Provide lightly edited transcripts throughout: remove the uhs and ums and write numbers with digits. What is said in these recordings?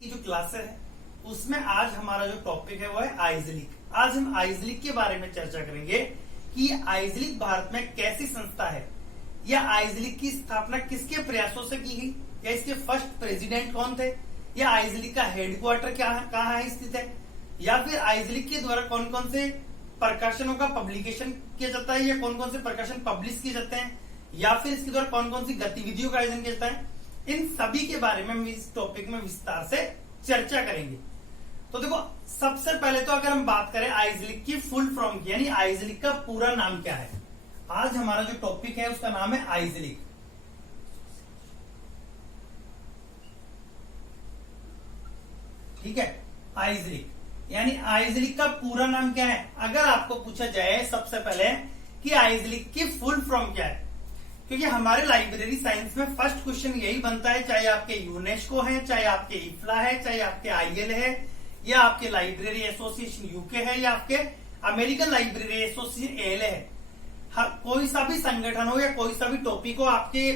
की जो क्लासेस है उसमें आज हमारा जो टॉपिक है वो है आइजलिक। आज हम आइजलिक के बारे में चर्चा करेंगे कि आइजलिक भारत में कैसी संस्था है, या आइजलिक की स्थापना किसके प्रयासों से की गई, या इसके फर्स्ट प्रेसिडेंट कौन थे, या आइजलिक का हेडक्वार्टर कहाँ है स्थित है, या फिर आइजलिक के द्वारा कौन कौन से प्रकाशनों का पब्लिकेशन किया जाता है, या कौन कौन से प्रकाशन पब्लिश किए जाते हैं, या फिर इसके द्वारा कौन कौन सी गतिविधियों का आयोजन किया जाता है। इन सभी के बारे में हम इस टॉपिक में विस्तार से चर्चा करेंगे। तो देखो, सबसे पहले तो अगर हम बात करें आइजलिक की फुल फॉर्म की, यानी आइजलिक का पूरा नाम क्या है। आज हमारा जो टॉपिक है उसका नाम है आइजलिक। ठीक है, आइजलिक यानी आइजलिक का पूरा नाम क्या है। अगर आपको पूछा जाए सबसे पहले कि आइजलिक की फुल फॉर्म क्या है, क्योंकि हमारे लाइब्रेरी साइंस में फर्स्ट क्वेश्चन यही बनता है, चाहे आपके यूनेस्को है, चाहे आपके इफ्ला है, चाहे आपके आईएल है, या आपके लाइब्रेरी एसोसिएशन यूके है, या आपके अमेरिकन लाइब्रेरी एसोसिएशन एल है। कोई सा भी संगठन हो या कोई सा भी टॉपिक हो, आपके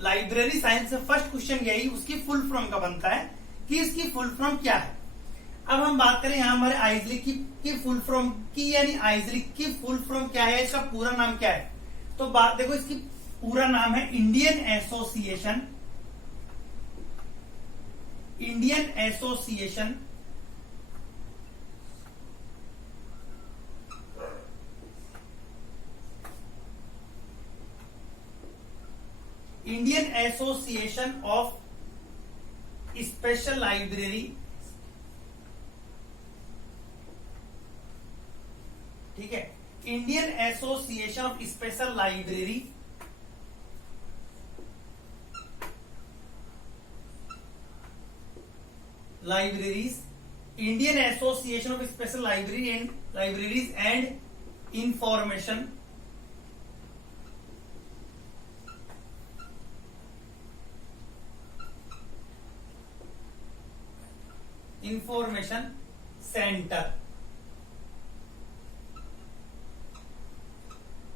लाइब्रेरी साइंस में फर्स्ट क्वेश्चन यही उसकी फुल फॉर्म का बनता है कि इसकी फुल फॉर्म क्या है। अब हम बात करें यहाँ हमारे आइजलिक की फुल फॉर्म की, यानी आइजलिक की फुल फॉर्म क्या है, इसका पूरा नाम क्या है। तो बात देखो, इसकी पूरा नाम है Indian association of special library. ठीक है, Indian association of special libraries, Indian association of special libraries and information centre.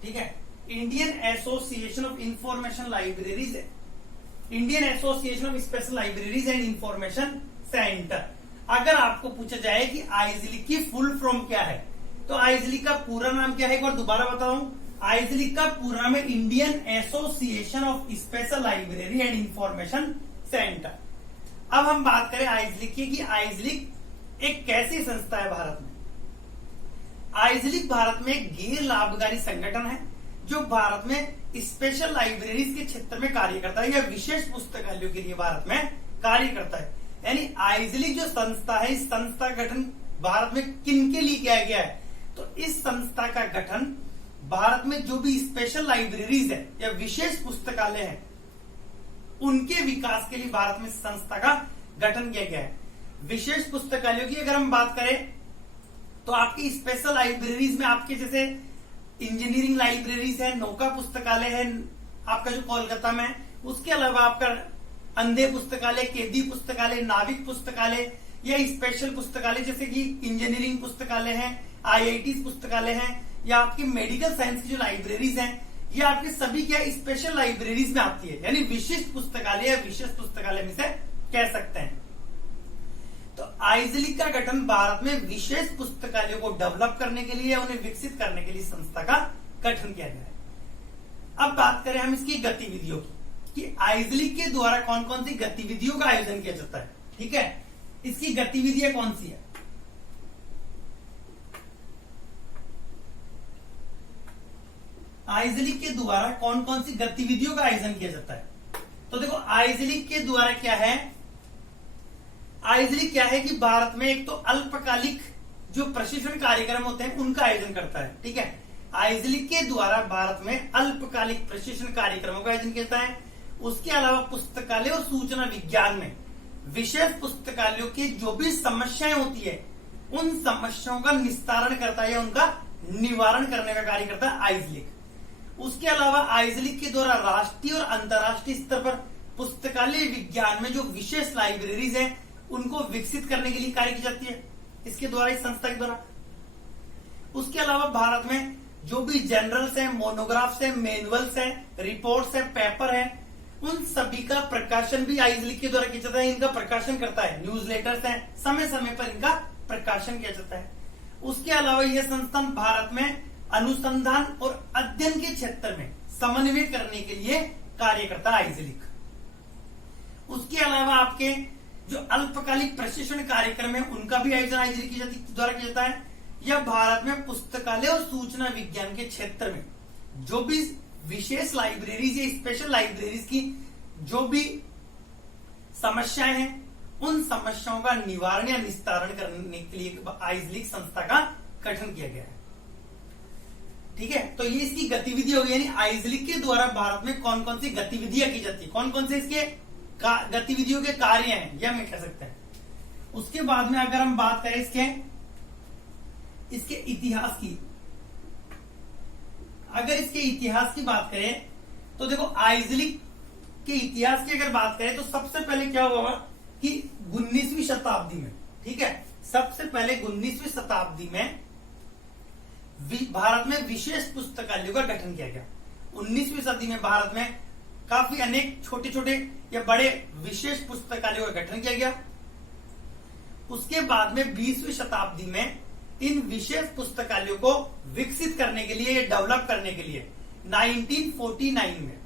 ठीक है, Indian association of information libraries, Indian association of special libraries and information centre. अगर आपको पूछा जाए कि आइजलिक की फुल फॉर्म क्या है, तो आइजलिक का पूरा नाम क्या है, एक बार दोबारा बताऊं। आइजलिक का पूरा नाम है Indian association of special library and information centre. अब हम बात करें आइजलिक की कि आइजलिक एक कैसी संस्था है भारत में। आइजलिक भारत में एक गैर लाभकारी संगठन है जो भारत में स्पेशल लाइब्रेरीज के क्षेत्र में कार्य करता है, या विशेष पुस्तकालयों के लिए भारत में कार्य करता है। यानी आइजलिक जो संस्था है, इस संस्था का गठन भारत में किन के लिए किया गया है, तो इस संस्था का गठन भारत में जो भी स्पेशल लाइब्रेरीज है या विशेष पुस्तकालय है उनके विकास के लिए भारत में संस्था का गठन किया गया है। विशेष पुस्तकालयों की अगर हम बात करें तो आपकी स्पेशल लाइब्रेरीज में आपके जैसे इंजीनियरिंग लाइब्रेरीज है, नौका पुस्तकालय है आपका जो कोलकाता में है, उसके अलावा आपका अंधे पुस्तकालय, कैदी पुस्तकालय, नाविक पुस्तकालय, या स्पेशल पुस्तकालय जैसे कि इंजीनियरिंग पुस्तकालय है, आईआईटी पुस्तकालय है, या आपकी मेडिकल साइंस की जो लाइब्रेरीज हैं, ये आपके सभी क्या स्पेशल लाइब्रेरीज में आती है, यानी विशिष्ट पुस्तकालय या विशेष पुस्तकालय में से कह सकते हैं। तो आइजलिक का गठन भारत में विशेष पुस्तकालयों को डेवलप करने के लिए, उन्हें विकसित करने के लिए संस्था का गठन किया गया है। अब बात करें हम इसकी गतिविधियों की कि आइजलिक के द्वारा कौन कौन सी गतिविधियों का आयोजन किया जाता है। ठीक है, इसकी गतिविधियां कौन सी है। आइजलिक के द्वारा कौन कौन सी गतिविधियों का आयोजन किया जाता है। तो देखो, आइजलिक के द्वारा क्या है, आइजलिक क्या है कि भारत में एक तो अल्पकालिक जो प्रशिक्षण कार्यक्रम होते हैं उनका आयोजन करता है। ठीक है, आइजलिक के द्वारा भारत में अल्पकालिक प्रशिक्षण कार्यक्रमों का आयोजन किया जाता है। उसके अलावा पुस्तकालय और सूचना विज्ञान में विशेष पुस्तकालयों की जो भी समस्याएं होती है उन समस्याओं का निस्तारण करता है या उनका निवारण करने का कार्य करता है आइजलिक। उसके अलावा आइजलिक के द्वारा राष्ट्रीय और अंतर्राष्ट्रीय स्तर पर पुस्तकालय विज्ञान में जो विशेष लाइब्रेरीज हैं उनको विकसित करने के लिए कार्य की जाती है इसके द्वारा, इस संस्था के द्वारा। उसके अलावा भारत में जो भी जर्नल्स हैं, मोनोग्राफ्स हैं, मैनुअल्स हैं, रिपोर्ट्स हैं, पेपर है, उन सभी का प्रकाशन भी आइज लीग के द्वारा किया जाता है। इनका प्रकाशन करता है, न्यूज लेटर्स है, समय समय पर इनका प्रकाशन किया जाता है। उसके अलावा यह संस्थान भारत में अनुसंधान और अध्ययन के क्षेत्र में समन्वय करने के लिए कार्य करता है आइज लीग। उसके अलावा आपके जो अल्पकालिक प्रशिक्षण कार्यक्रम है उनका भी आयोजन आइज लीग द्वारा किया जाता है। यह भारत में पुस्तकालय और सूचना विज्ञान के क्षेत्र में जो भी विशेष लाइब्रेरीज या स्पेशल लाइब्रेरीज की जो भी समस्याएं हैं उन समस्याओं का निवारण या निस्तारण करने के लिए आइज लीग संस्था का गठन किया गया है। ठीक है, तो ये इसकी गतिविधि होगी, यानी आइज लीग के द्वारा भारत में कौन कौन सी गतिविधियां की जाती है, कौन कौन से इसके गतिविधियों के कार्य हैं, यह मैं कह सकते हैं। उसके बाद में अगर हम बात करें इसके इतिहास की, अगर इसके इतिहास की बात करें तो देखो आइज लीग के इतिहास की अगर बात करें तो सबसे पहले क्या हुआ कि 19वीं शताब्दी में, ठीक है, सबसे पहले 19वीं शताब्दी में भारत में विशेष पुस्तकालयों का गठन किया गया। 19वीं सदी में भारत में काफी अनेक छोटे छोटे या बड़े विशेष पुस्तकालयों का गठन किया गया। उसके बाद में 20वीं शताब्दी में इन विशेष पुस्तकालयों को विकसित करने के लिए, डेवलप करने के लिए 1949 में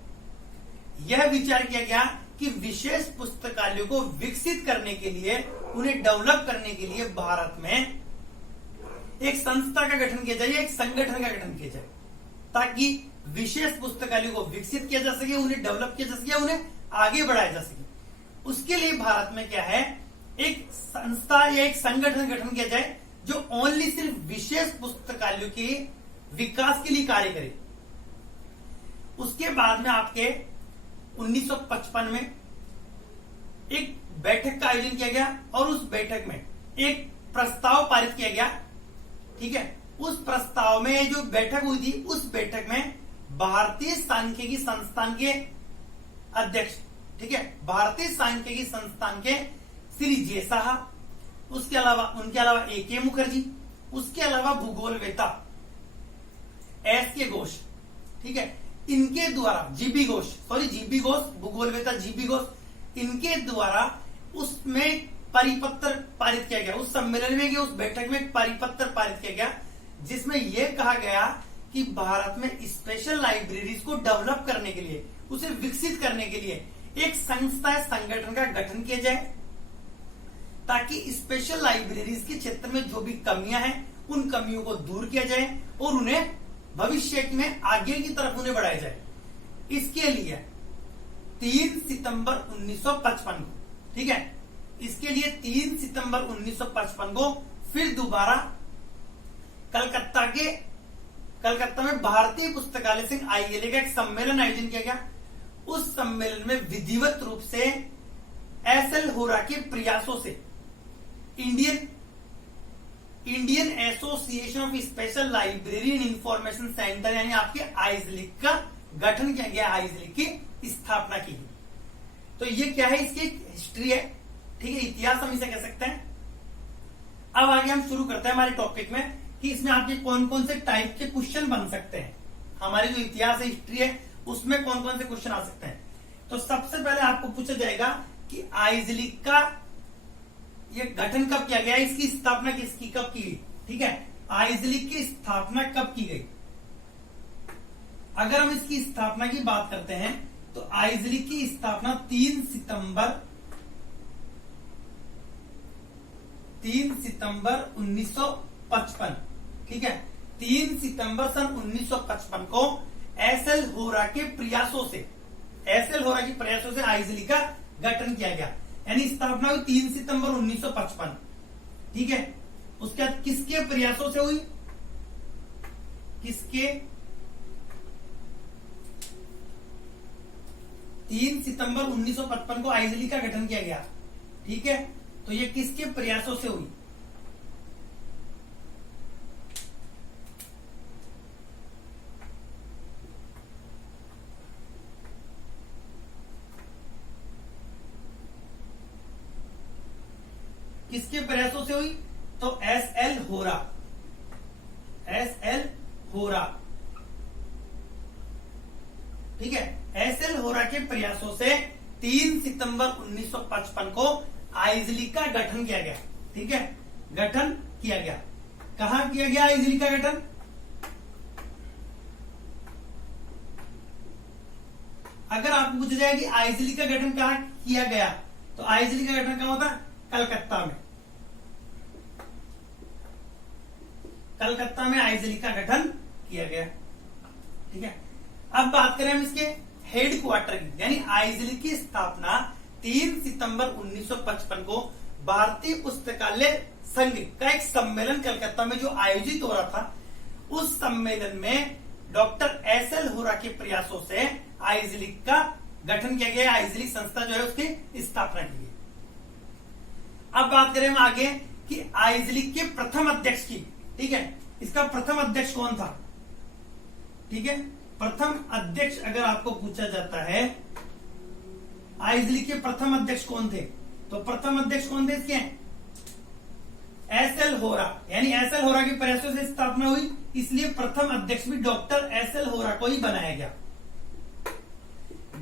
यह विचार किया गया कि विशेष पुस्तकालयों को विकसित करने के लिए, उन्हें डेवलप करने के लिए भारत में एक संस्था का गठन किया जाए, एक संगठन का गठन किया जाए, ताकि विशेष पुस्तकालयों को विकसित किया जा सके, उन्हें डेवलप किया जा सके, उन्हें आगे बढ़ाया जा सके। उसके लिए भारत में क्या है, एक संस्था या एक संगठन का गठन किया जाए जो ओनली सिर्फ विशेष पुस्तकालयों के विकास के लिए कार्य करे। उसके बाद में आपके 1955 में एक बैठक का आयोजन किया गया और उस बैठक में एक प्रस्ताव पारित किया गया। ठीक है, उस प्रस्ताव में जो बैठक हुई थी, उस बैठक में भारतीय सांख्यिकी संस्थान के अध्यक्ष, ठीक है, भारतीय सांख्यिकी संस्थान के श्री जे साहा, उसके अलावा उनके अलावा ए.के. मुखर्जी, उसके अलावा भूगोलवेत्ता एस.के. घोष, ठीक है, इनके द्वारा जीबी घोष, भूगोलवेत्ता जीबी घोष, इनके द्वारा उसमें परिपत्र पारित किया गया। उस सम्मेलन में, उस बैठक में एक परिपत्र पारित किया गया जिसमें यह कहा गया कि भारत में स्पेशल लाइब्रेरीज को डेवलप करने के लिए, उसे विकसित करने के लिए एक संस्था, संगठन का गठन किया जाए, ताकि स्पेशल लाइब्रेरीज के क्षेत्र में जो भी कमियां हैं उन कमियों को दूर किया जाए और उन्हें भविष्य में आगे की तरफ उन्हें बढ़ाया जाए। इसके लिए 3 सितंबर 1955 को, ठीक है, इसके लिए 3 सितंबर 1955 को फिर दोबारा कलकत्ता में भारतीय पुस्तकालय संघ ILA का एक सम्मेलन आयोजन किया गया। उस सम्मेलन में विधिवत रूप से एस.एल. होरा के प्रयासों से Indian association of special library and information centre, यानी आपके आइज लीग का गठन किया गया, आइज लीग की स्थापना की गई। तो ये क्या है, इसकी हिस्ट्री है, ठीक है, इतिहास हम इसे कह सकते हैं। अब आगे हम शुरू करते हैं हमारे टॉपिक में कि इसमें आपके कौन कौन से टाइप के क्वेश्चन बन सकते हैं। हमारी जो इतिहास है, हिस्ट्री है, उसमें कौन कौन से क्वेश्चन आ सकते हैं। तो सबसे पहले आपको पूछा जाएगा कि आइज लीग का ये गठन कब किया गया, इसकी स्थापना किसकी कब की गई, ठीक है, आइज लीग की स्थापना कब की गई। अगर हम इसकी स्थापना की बात करते हैं तो आइज लीग की स्थापना 3 सितंबर 1955, ठीक है, 3 सितंबर सन 1955 को एस.एल. होरा के प्रयासों से, आइज लीग का गठन किया गया, यानी स्थापना हुई 3 सितंबर 1955, ठीक है। उसके बाद किसके प्रयासों से हुई, 3 सितंबर 1955 को आइज लीग का गठन किया गया, ठीक है। तो ये किसके प्रयासों से हुई, किसके प्रयासों से हुई, तो एस.एल. होरा, ठीक है, एस.एल. होरा के प्रयासों से 3 सितंबर 1955 को आइजली का गठन किया गया। ठीक है, गठन किया गया। कहां किया गया आइजली का गठन? अगर आपको पूछा जाए कि आइजली का गठन कहां किया गया, तो आइजली का गठन कहां होता? कलकत्ता में। कलकत्ता में आइजली का गठन किया गया। ठीक है, अब बात करें हम इसके हेड क्वार्टर की, यानी आइजली की स्थापना 3 सितंबर 1955 को भारतीय पुस्तकालय संघ का एक सम्मेलन कलकत्ता में जो आयोजित हो रहा था, उस सम्मेलन में डॉक्टर एस.एल. होरा के प्रयासों से आइजली का गठन किया गया। आइजली संस्था जो है उसकी स्थापना की गई। अब बात करें हम आगे कि आइजली के प्रथम अध्यक्ष की। ठीक है, इसका प्रथम अध्यक्ष कौन था? ठीक है, प्रथम अध्यक्ष अगर आपको पूछा जाता है आइजली के प्रथम अध्यक्ष कौन थे, तो प्रथम अध्यक्ष कौन थे इसके? एस.एल. होरा, यानी एस.एल. होरा के प्रयासों से स्थापना हुई, इसलिए प्रथम अध्यक्ष भी डॉक्टर एस.एल. होरा को ही बनाया गया।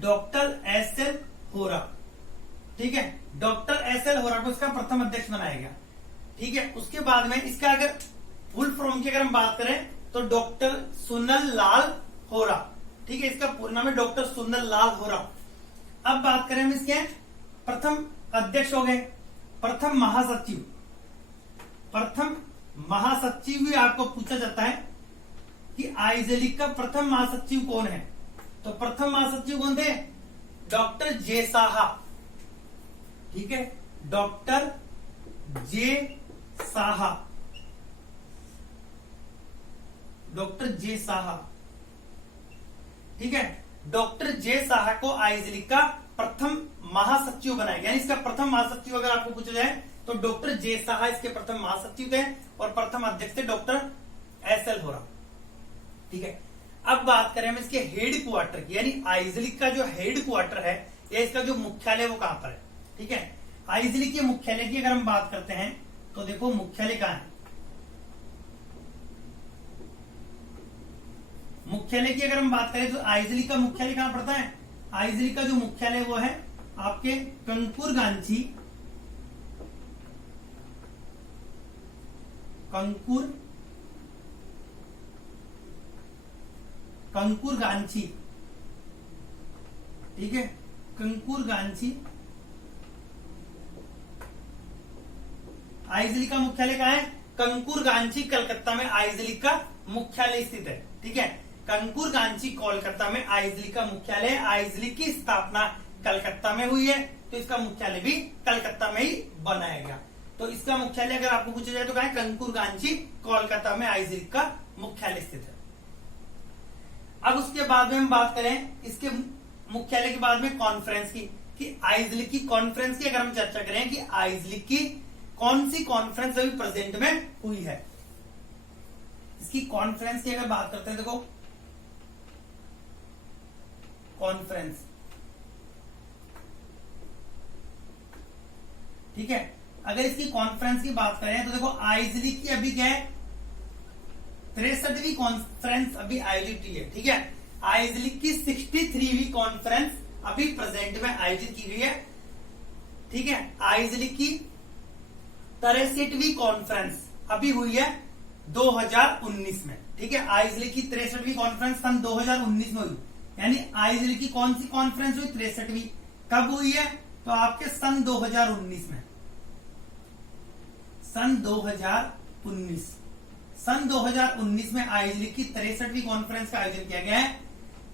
Doctor SL. होरा। ठीक है, डॉक्टर एस.एल. होरा को इसका प्रथम अध्यक्ष बनाया गया। ठीक है, उसके बाद में इसका अगर फुल फॉर्म की अगर हम बात करें तो डॉक्टर सुनल लाल होरा। ठीक है, इसका पूर्ण नाम है डॉक्टर सुनल लाल होरा। अब बात करें हम इसके प्रथम अध्यक्ष हो गए। प्रथम महासचिव, प्रथम महासचिव भी आपको पूछा जाता है कि आइजली का प्रथम महासचिव कौन है, तो प्रथम महासचिव कौन थे? डॉक्टर जे साहा। ठीक है, डॉक्टर जे साहा, डॉक्टर जे साहा। ठीक है, डॉक्टर जे साहा को आइजली का प्रथम महासचिव बनाया गया। यानी इसका प्रथम महासचिव अगर आपको पूछा जाए तो डॉक्टर जे साहा इसके प्रथम महासचिव थे और प्रथम अध्यक्ष थे डॉक्टर एस.एल. होरा। ठीक है, अब बात करें हम इसके हेड क्वार्टर की, यानी आइजली का जो हेड क्वार्टर है या इसका जो मुख्यालय वो कहां पर है। ठीक है, आइजली के मुख्यालय की अगर हम बात करते हैं तो देखो मुख्यालय कहां है। मुख्यालय की अगर हम बात करें तो आइजली का मुख्यालय कहां पड़ता है? आइजली का जो मुख्यालय वो है आपके कंकुरगांची, कंकुरगांची। ठीक है, कंकुरगांची। आइजली का मुख्यालय कहां है? कंकुरगांची, कलकत्ता में आइजली का मुख्यालय स्थित है। ठीक है, कंकुरगांची कोलकाता में आइजली का मुख्यालय। आइजली की स्थापना कलकत्ता में हुई है, तो इसका मुख्यालय भी कलकत्ता में ही बनाया गया। तो इसका मुख्यालय अगर आपको पूछा जाए तो क्या है? कंकुरगांची, कोलकाता में आइजली का मुख्यालय स्थित है। अब उसके बाद में हम बात करें इसके मुख्यालय के बाद में कॉन्फ्रेंस की, कि आइजली की कॉन्फ्रेंस की अगर हम चर्चा करें कि आइजली की कौन सी कॉन्फ्रेंस अभी प्रेजेंट में हुई है। इसकी कॉन्फ्रेंस की अगर बात करते हैं, देखो कॉन्फ्रेंस। ठीक है, अगर इसकी कॉन्फ्रेंस की बात करें तो देखो आइजली की अभी क्या है? 63वीं कॉन्फ्रेंस अभी आयोजित हुई है। ठीक है, आइजली की 63वीं कॉन्फ्रेंस अभी प्रेजेंट में आयोजित की गई है। ठीक है, आइजली की 63वीं कॉन्फ्रेंस अभी हुई है 2019 में। ठीक है, आइजली की 63वीं कॉन्फ्रेंस सन 2019 में हुई। यानी आइजली की कौन सी कॉन्फ्रेंस हुई? 63वीं। कब हुई है? तो आपके सन 2019 में। सन 2019 में आइजली की 63वीं कॉन्फ्रेंस का आयोजन किया गया है।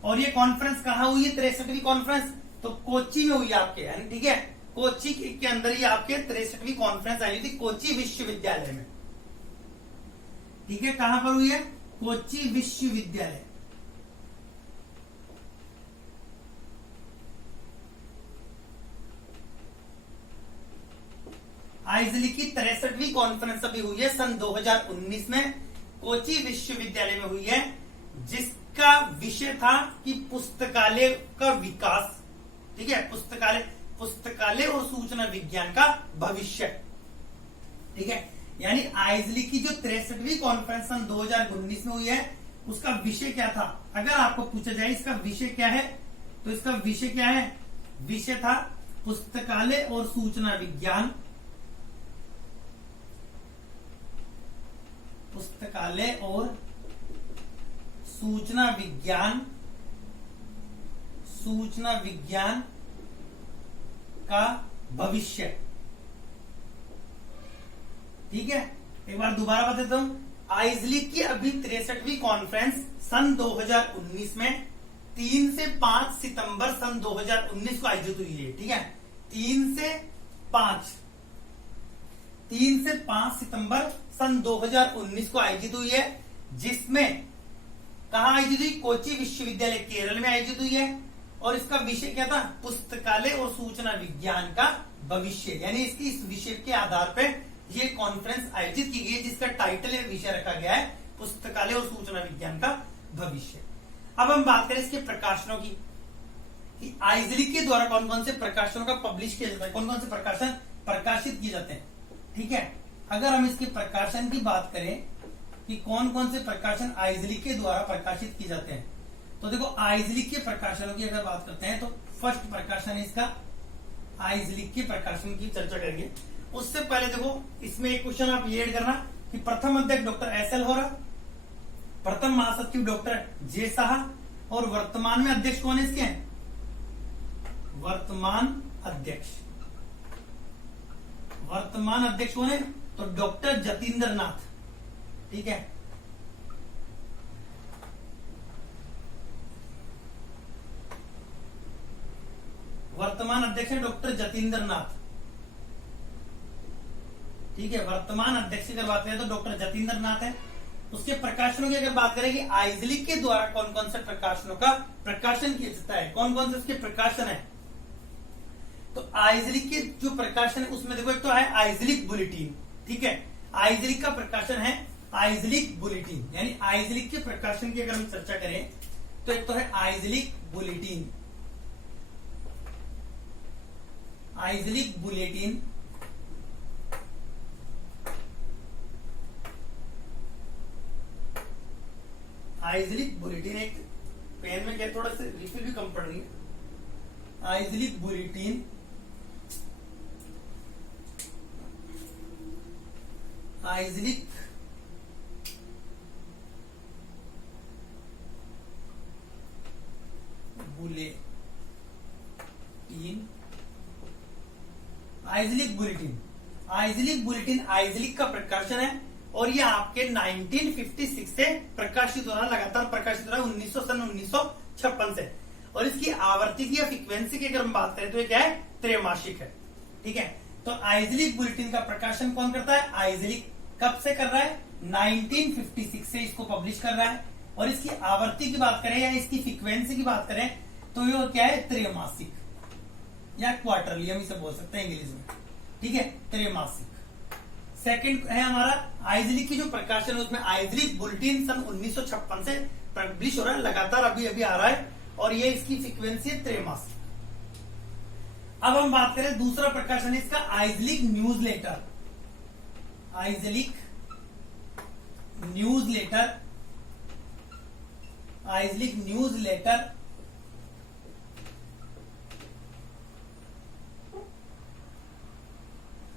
और ये कॉन्फ्रेंस कहां हुई है? 63वीं कॉन्फ्रेंस तो कोच्चि में हुई आपके, यानी ठीक है कोच्चि के अंदर ही आपके 63वीं कॉन्फ्रेंस आई थी, कोच्चि विश्वविद्यालय में। ठीक है, कहां पर हुई है? कोच्चि विश्वविद्यालय। आइजली की 63वीं कॉन्फ्रेंस अभी हुई है सन 2019 में, कोच्चि विश्वविद्यालय में हुई है, जिसका विषय था कि पुस्तकालय का विकास। ठीक है, पुस्तकालय और सूचना विज्ञान का भविष्य। ठीक है, यानी आइजली की जो 63वीं कॉन्फ्रेंस सन 2019 में हुई है, उसका विषय क्या था? अगर आपको पूछा जाए इसका विषय क्या है, तो इसका विषय क्या है? विषय था पुस्तकालय और सूचना विज्ञान। पुस्तकालय और सूचना विज्ञान, सूचना विज्ञान का भविष्य। ठीक है, एक बार दोबारा बता देता हूं। आइजलिक की अभी 63वीं कॉन्फ्रेंस सन 2019 में 3 से 5 सितंबर सन 2019 को आयोजित हुई है। ठीक है, 3 से 5 सितंबर सन 2019 को आयोजित हुई है, जिसमें कहा आयोजित हुई? कोच्चि विश्वविद्यालय केरल में आयोजित हुई है। और इसका विषय क्या था? पुस्तकालय और सूचना विज्ञान का भविष्य। यानी इसकी इस विषय के आधार पर ये कॉन्फ्रेंस आयोजित की गई है, जिसका टाइटल या विषय रखा गया है पुस्तकालय और सूचना विज्ञान का भविष्य। अब हम बात करें इसके प्रकाशनों की, कि आइजलिक के द्वारा कौन कौन से प्रकाशनों का पब्लिश किया जाता है, कौन कौन से प्रकाशन प्रकाशित किए जाते हैं। ठीक है, अगर हम इसके प्रकाशन की बात करें कि कौन कौन से प्रकाशन आइजलिक के द्वारा प्रकाशित किए जाते हैं, तो देखो आइजलिक के प्रकाशनों की अगर बात करते हैं तो फर्स्ट प्रकाशन है इसका आइजलिक के प्रकाशन की चर्चा करेंगे। उससे पहले देखो इसमें एक क्वेश्चन आप ये ऐड करना कि प्रथम अध्यक्ष डॉक्टर एस.एल. होरा, प्रथम महासचिव डॉक्टर जे. साहा, और वर्तमान में अध्यक्ष कौन है इसके? वर्तमान अध्यक्ष कौन है? तो डॉक्टर जतींद्र नाथ। ठीक है, वर्तमान अध्यक्ष है डॉक्टर जतींद्र नाथ। ठीक है, वर्तमान अध्यक्ष की अगर बात करें तो डॉक्टर जतींद्र नाथ है। उसके प्रकाशनों की अगर बात करें कि आइजलिक के द्वारा कौन कौन से प्रकाशनों का प्रकाशन किया जाता है, कौन कौन से उसके प्रकाशन है, तो आइजलिक के जो प्रकाशन है उसमें देखो एक तो है आइजलिक बुलेटिन। ठीक है, आइजलिक का प्रकाशन है आइजलिक बुलेटिन। यानी आइजलिक के प्रकाशन की अगर हम चर्चा करें तो एक तो है आइजलिक बुलेटिन। आइजलिक बुलेटिन आइजलिक बुलेटिन, एक पेन में क्या थोड़ा सा रिफिल भी कम पड़ रही है। आइजलिक बुलेटिन आइजलिक बुलेटिन आइजलिक बुलेटिन आइजलिक का प्रकाशन है, और ये आपके 1956 से प्रकाशित हो रहा, लगातार प्रकाशित हो रहा है 1956 से। और इसकी आवृत्ति की या फ्रीक्वेंसी की अगर हम बात करें तो ये क्या है? त्रैमासिक है। ठीक है, तो आइजलिक बुलेटिन का प्रकाशन कौन करता है? आइजलिक। कब से कर रहा है? 1956 से इसको पब्लिश कर रहा है। और इसकी आवृत्ति की बात करें या इसकी फ्रीक्वेंसी की बात करें तो ये क्या है? त्रैमासिक या क्वार्टरली हम इसे बोल सकते हैं इंग्लिश में। ठीक है, त्रैमासिक। सेकंड है हमारा आइजलिक की जो प्रकाशन है उसमें आइजलिक बुलेटिन सन 1956 से पब्लिश हो रहा है, लगातार अभी अभी आ रहा है, और ये इसकी फ्रीक्वेंसी है त्रैमासिक। अब हम बात करें दूसरा प्रकाशन है इसका आइजलिक न्यूज़लेटर। आइजलिक न्यूज़लेटर आइजलिक न्यूज़लेटर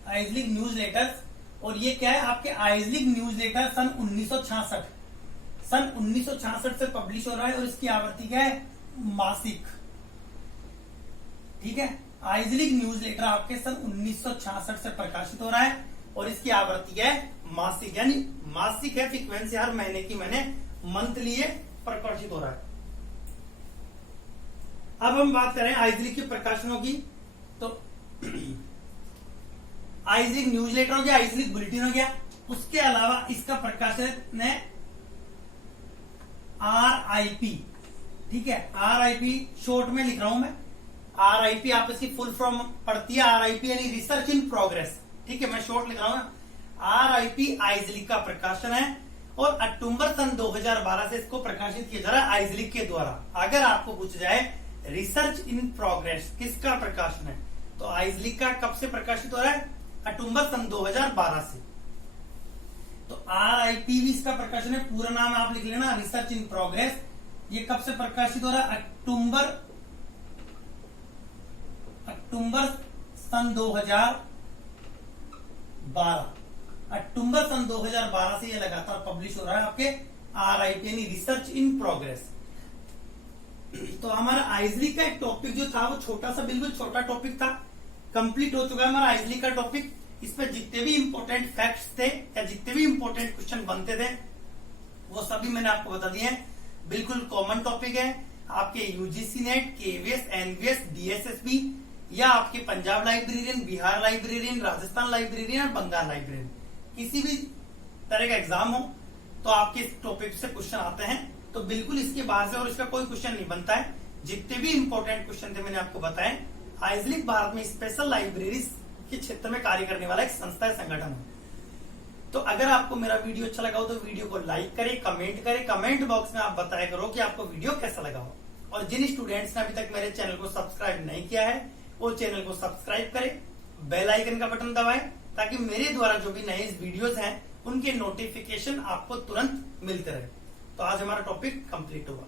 आइजलिक न्यूज़लेटर्स, और ये क्या है? आपके आइजलिक न्यूज़लेटर सन 1966 से पब्लिश हो रहा है, और इसकी आवृत्ति क्या है? मासिक। ठीक है, आइजलिक न्यूज़लेटर आपके सन 1966 से प्रकाशित हो रहा है, और इसकी आवृत्ति क्या है? मासिक। यानी मासिक है, फ्रीक्वेंसी हर महीने की मंथली प्रकाशित हो रहा है। अब हम बात करें आइजलिक के प्रकाशनों की, तो आइजलिक न्यूज़लेटर हो गया, आइजलिक बुलेटिन हो गया। उसके अलावा इसका प्रकाशन है RIP। ठीक है, RIP शॉर्ट में लिख रहा हूं मैं। RIP आप इसकी फुल फॉर्म पढ़ती है, RIP यानी रिसर्च इन प्रोग्रेस। ठीक है, मैं शॉर्ट लिख रहा हूं। RIP आइजलिक का प्रकाशन है, और अक्टूबर सन 2012 से इसको प्रकाशित किया जा रहा है आइजलिक के द्वारा। अगर आपको पूछ जाए रिसर्च इन प्रोग्रेस किसका प्रकाशन है, तो आइजलिक का कब से प्रकाशित हो रहा है? अक्टूबर सन 2012 से। तो RIP भी इसका प्रकाशन है, पूरा नाम आप लिख लेना, रिसर्च इन प्रोग्रेस। ये कब से प्रकाशित हो रहा है? अक्टूबर अक्टूबर सन 2012, अक्टूबर सन 2012 से ये लगातार पब्लिश हो रहा है आपके RIP यानी रिसर्च इन प्रोग्रेस। तो हमारा आइजली का एक टॉपिक जो था वो छोटा सा, बिल्कुल छोटा टॉपिक था, कंप्लीट हो चुका है हमारा आइजली का टॉपिक। इस पे जितने भी इंपॉर्टेंट फैक्ट्स थे या जितने भी इंपॉर्टेंट क्वेश्चन बनते थे वो सभी मैंने आपको बता दिए हैं। बिल्कुल कॉमन टॉपिक है आपके UGC net, KVS, NVS, DSSB या आपके Punjab librarian, Bihar librarian, Rajasthan librarian और बंगाल लाइब्रेरियन, किसी भी तरह का एग्जाम हो तो आपके इस टॉपिक से क्वेश्चन आते हैं। तो बिल्कुल इसके बाहर से और इसका कोई क्वेश्चन नहीं बनता है। जितने भी इंपॉर्टेंट क्वेश्चन थे मैंने आपको बताए। आइजलिक भारत में स्पेशल लाइब्रेरीज के क्षेत्र में कार्य करने वाला एक संस्था है, संगठन है। तो अगर आपको मेरा वीडियो अच्छा लगा हो तो वीडियो को लाइक करें, कमेंट करें, कमेंट बॉक्स में आप बताया करो कि आपको वीडियो कैसा लगा हो। और जिन स्टूडेंट्स ने अभी तक मेरे चैनल को सब्सक्राइब नहीं किया है वो चैनल को सब्सक्राइब करें, बेल आइकन का बटन दबाएं ताकि मेरे द्वारा जो भी नए वीडियोस हैं उनके नोटिफिकेशन आपको तुरंत मिलते रहे। तो आज हमारा टॉपिक कंप्लीट हुआ।